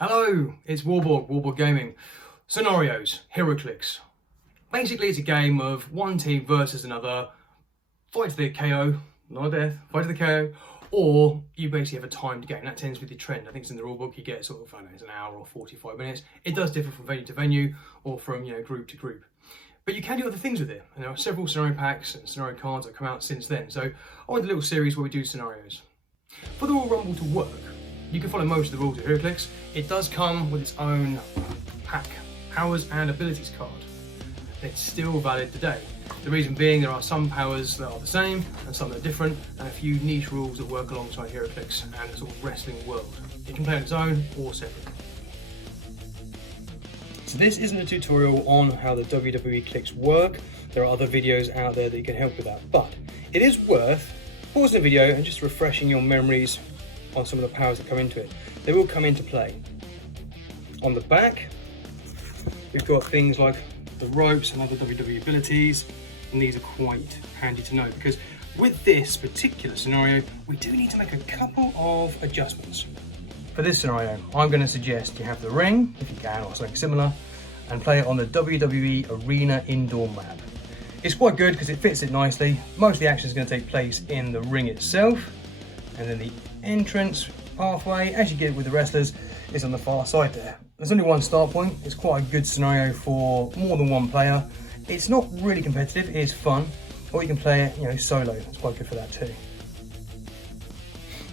Hello, it's Warborg Gaming. Scenarios, Heroclix. Basically, it's a game of one team versus another, fight to the KO, not a death, fight to the KO, or you basically have a timed game. That tends to be the trend. I think it's in the rulebook, you get sort of, I don't know, it's an hour or 45 minutes. It does differ from venue to venue or from, group to group. But you can do other things with it. And there are several scenario packs and scenario cards that have come out since then. So I want a little series where we do scenarios. For the Royal Rumble to work, you can follow most of the rules of Heroclix. It does come with its own pack, powers and abilities card. It's still valid today. The reason being there are some powers that are the same and some that are different, and a few niche rules that work alongside Heroclix and the sort of wrestling world. It can play on its own or separately. So this isn't a tutorial on how the WWE clicks work. There are other videos out there that you can help with that, but it is worth pausing the video and just refreshing your memories on some of the powers that come into it. They will come into play. On the back, we've got things like the ropes and other WWE abilities, and these are quite handy to know because with this particular scenario, we do need to make a couple of adjustments. For this scenario, I'm going to suggest you have the ring, if you can, or something similar, and play it on the WWE Arena indoor map. It's quite good because it fits it nicely. Most of the action is going to take place in the ring itself, and then the entrance pathway, as you get with the wrestlers, is on the far side there. There's only one start point. It's quite a good scenario for more than one player. It's not really competitive, it is fun, or you can play it, solo. It's quite good for that too.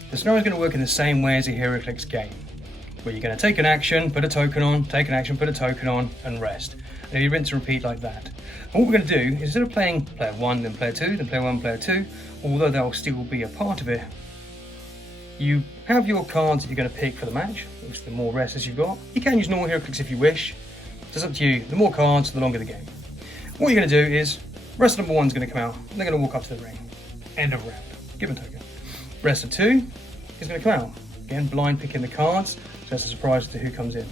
The scenario is going to work in the same way as a Heroclix game, where you're going to take an action, put a token on, take an action, put a token on, and rest. And you rinse and repeat like that. And what we're going to do is instead of playing player 1, then player 2, then player 1, player 2, although that will still be a part of it, you have your cards that you're going to pick for the match, which the more wrestlers you've got. You can use normal Heroclix if you wish. It's up to you. The more cards, the longer the game. What you're going to do is, wrestler number 1 is going to come out, and they're going to walk up to the ring. End of round. Give them token. Wrestler 2 is going to come out. Again, blind picking the cards, so that's a surprise to who comes in.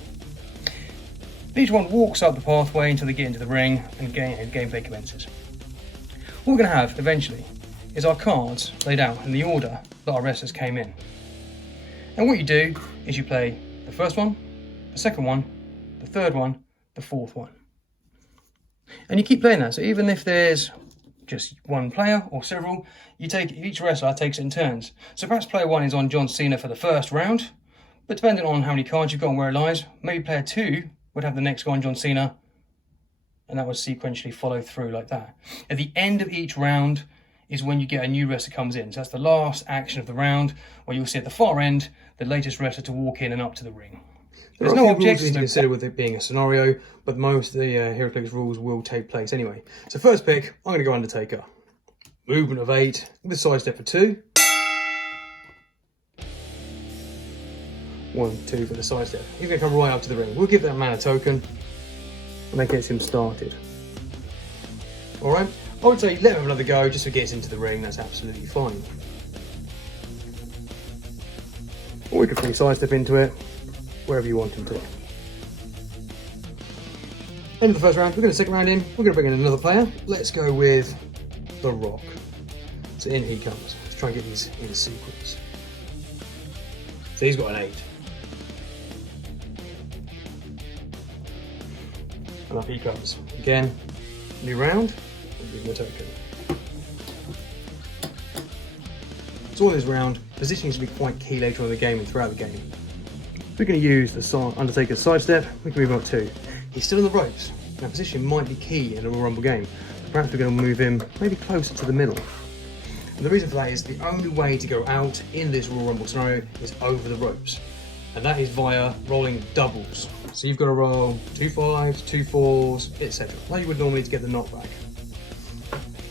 Each one walks up the pathway until they get into the ring, and gameplay commences. What we're going to have, eventually, is our cards laid out in the order that our wrestlers came in. And what you do is you play the first one, the second one, the third one, the fourth one. And you keep playing that, so even if there's just one player or several, each wrestler takes it in turns. So perhaps player 1 is on John Cena for the first round, but depending on how many cards you've got and where it lies, maybe player 2 would have the next guy on John Cena, and that would sequentially follow through like that. At the end of each round is when you get a new wrestler comes in. So that's the last action of the round, where you'll see at the far end, the latest wrestler to walk in and up to the ring. There's no objects to consider with it being a scenario, but most of the Heroclix rules will take place anyway. So first pick, I'm going to go Undertaker. Movement of 8, with sidestep for 2. 1, 2 for the sidestep. He's going to come right up to the ring. We'll give that man a token, and that gets him started. Alright, I would say let him have another go just so he gets into the ring, that's absolutely fine. Or we could free sidestep into it, wherever you want him to. End of the first round, we're going to second round in, we're going to bring in another player. Let's go with The Rock. So in he comes. Let's try and get these in sequence. So he's got an 8. And up he comes. Again, new round, we'll give him a token. So on this round, positioning is going to be quite key later on in the game and throughout the game. We're going to use the Undertaker's sidestep, we can move him up 2. He's still in the ropes. Now position might be key in a Royal Rumble game. Perhaps we're going to move him maybe closer to the middle. And the reason for that is the only way to go out in this Royal Rumble scenario is over the ropes. And that is via rolling doubles. So you've got to roll 2 5s, 2 4s, etc. Like you would normally to get the knockback.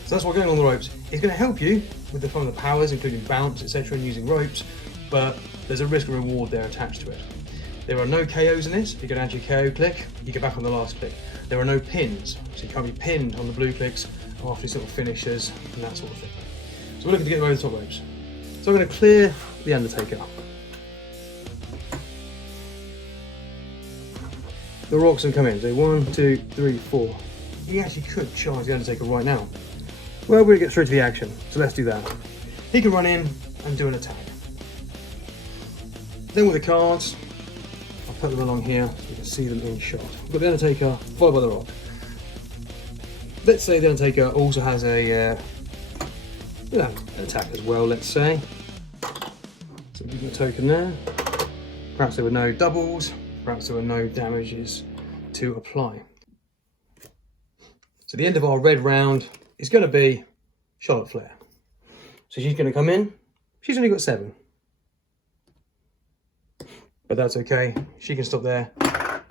So that's why going on the ropes is going to help you with some of the powers, including bounce, etc., and using ropes, but there's a risk and reward there attached to it. There are no KOs in this. You can add your KO click, you get back on the last click. There are no pins, so you can't be pinned on the blue clicks after sort of finishes and that sort of thing. So we're looking to get over the top ropes. So I'm going to clear the Undertaker. The Rock's going to come in. So 1, 2, 3, 4. He actually could charge the Undertaker right now. Well, we're going to get straight to the action, so let's do that. He can run in and do an attack. Then with the cards, I'll put them along here so you can see them in shot. We've got the Undertaker followed by the Rock. Let's say the Undertaker also has an attack as well, let's say. So give him a token there. Perhaps there were no doubles, perhaps there were no damages to apply. So the end of our red round is going to be Charlotte Flair. So she's going to come in. She's only got 7. But that's okay. She can stop there.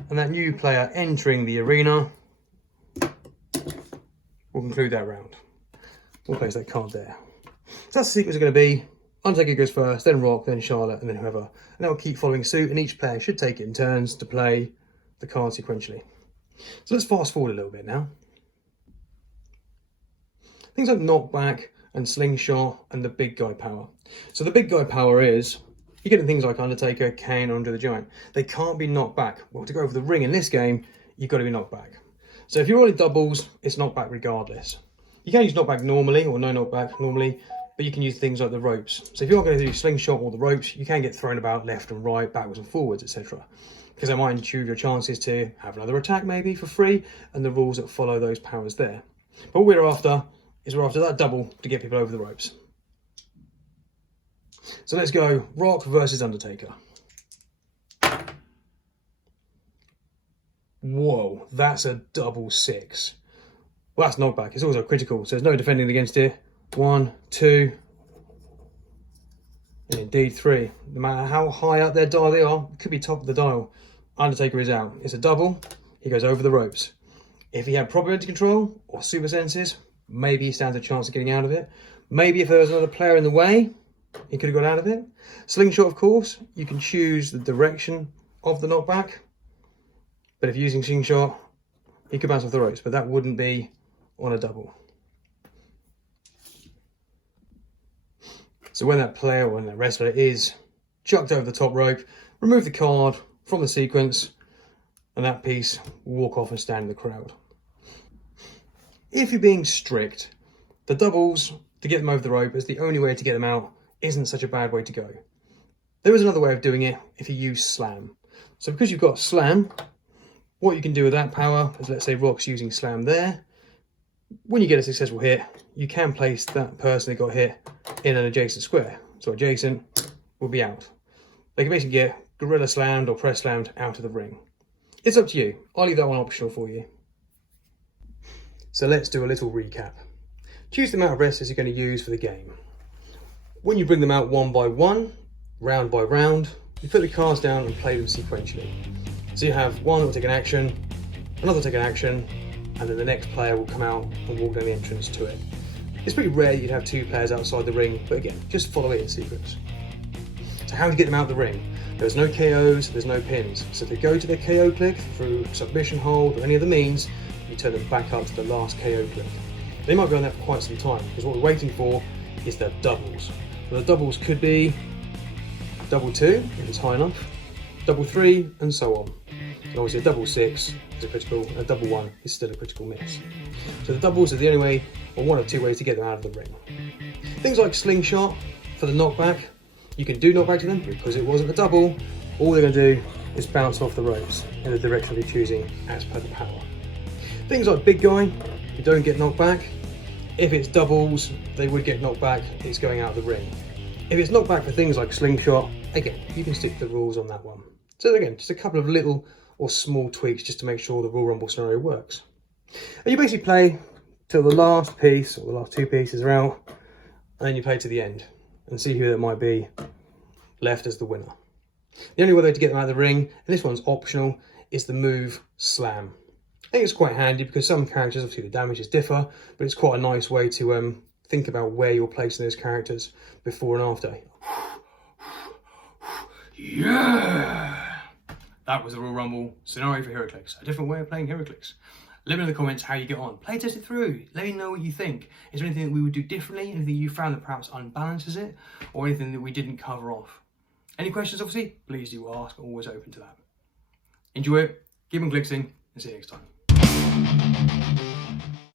And that new player entering the arena will conclude that round. We'll place that card there. So that's the sequence going to be. Undertaker goes first, then Rock, then Charlotte, and then whoever. And they'll keep following suit, and each player should take it in turns to play the card sequentially. So let's fast forward a little bit now. Things like knockback and slingshot and the big guy power. So the big guy power is, you're getting things like Undertaker, Kane, Andre the Giant. They can't be knocked back. Well, to go over the ring in this game, you've got to be knocked back. So if you're rolling doubles, it's knockback regardless. You can use knockback normally, or no knockback normally, but you can use things like the ropes. So if you're going to do slingshot or the ropes, you can get thrown about left and right, backwards and forwards, etc. Because that might improve your chances to have another attack maybe for free, and the rules that follow those powers there. But what we're after is we're after that double to get people over the ropes. So let's go Rock versus Undertaker. Whoa, that's a double 6. Well, that's knockback. It's also critical, so there's no defending against it. 1, 2, and indeed 3. No matter how high up their dial they are, it could be top of the dial. Undertaker is out. It's a double. He goes over the ropes. If he had probability control or super senses, maybe he stands a chance of getting out of it. Maybe if there was another player in the way, he could have got out of it. Slingshot, of course, you can choose the direction of the knockback. But if you're using slingshot, he could bounce off the ropes, but that wouldn't be on a double. So when that player or when that wrestler is chucked over the top rope, remove the card from the sequence, and that piece will walk off and stand in the crowd. If you're being strict, the doubles, to get them over the rope, is the only way to get them out, isn't such a bad way to go. There is another way of doing it if you use slam. So because you've got slam, what you can do with that power is, let's say Rock's using slam there. When you get a successful hit, you can place that person that got hit in an adjacent square. So adjacent will be out. They can basically get gorilla slammed or press slammed out of the ring. It's up to you. I'll leave that one optional for you. So let's do a little recap. Choose the amount of wrestlers you're going to use for the game. When you bring them out one by one, round by round, you put the cards down and play them sequentially. So you have one that will take an action, another will take an action, and then the next player will come out and walk down the entrance to it. It's pretty rare you'd have 2 players outside the ring, but again, just follow it in sequence. So how do you get them out of the ring? There's no KOs, there's no pins. So if they go to their KO click through submission hold or any other means, you turn them back up to the last KO click. They might be on that for quite some time, because what we're waiting for is their doubles. So the doubles could be double 2 if it's high enough, double 3, and so on. And obviously a double 6 is a critical, and a double 1 is still a critical miss. So the doubles are the only way, or one of 2 ways to get them out of the ring. Things like slingshot for the knockback, you can do knockback to them because it wasn't a double. All they're going to do is bounce off the ropes in the direction they're choosing as per the power. Things like big guy, you don't get knocked back. If it's doubles, they would get knocked back, it's going out of the ring. If it's knocked back for things like slingshot, again, you can stick to the rules on that one. So again, just a couple of little or small tweaks just to make sure the Royal Rumble scenario works. And you basically play till the last piece, or the last 2 pieces are out, and then you play to the end and see who that might be left as the winner. The only way to get them out of the ring, and this one's optional, is the move slam. I think it's quite handy because some characters, obviously the damages differ, but it's quite a nice way to think about where you're placing those characters before and after. Yeah! That was the Royal Rumble scenario for Heroclix. A different way of playing Heroclix. Let me know in the comments how you get on. Play test it through. Let me know what you think. Is there anything that we would do differently? Anything you found that perhaps unbalances it? Or anything that we didn't cover off? Any questions, obviously? Please do ask. Always open to that. Enjoy it. Keep on glixing, and see you next time.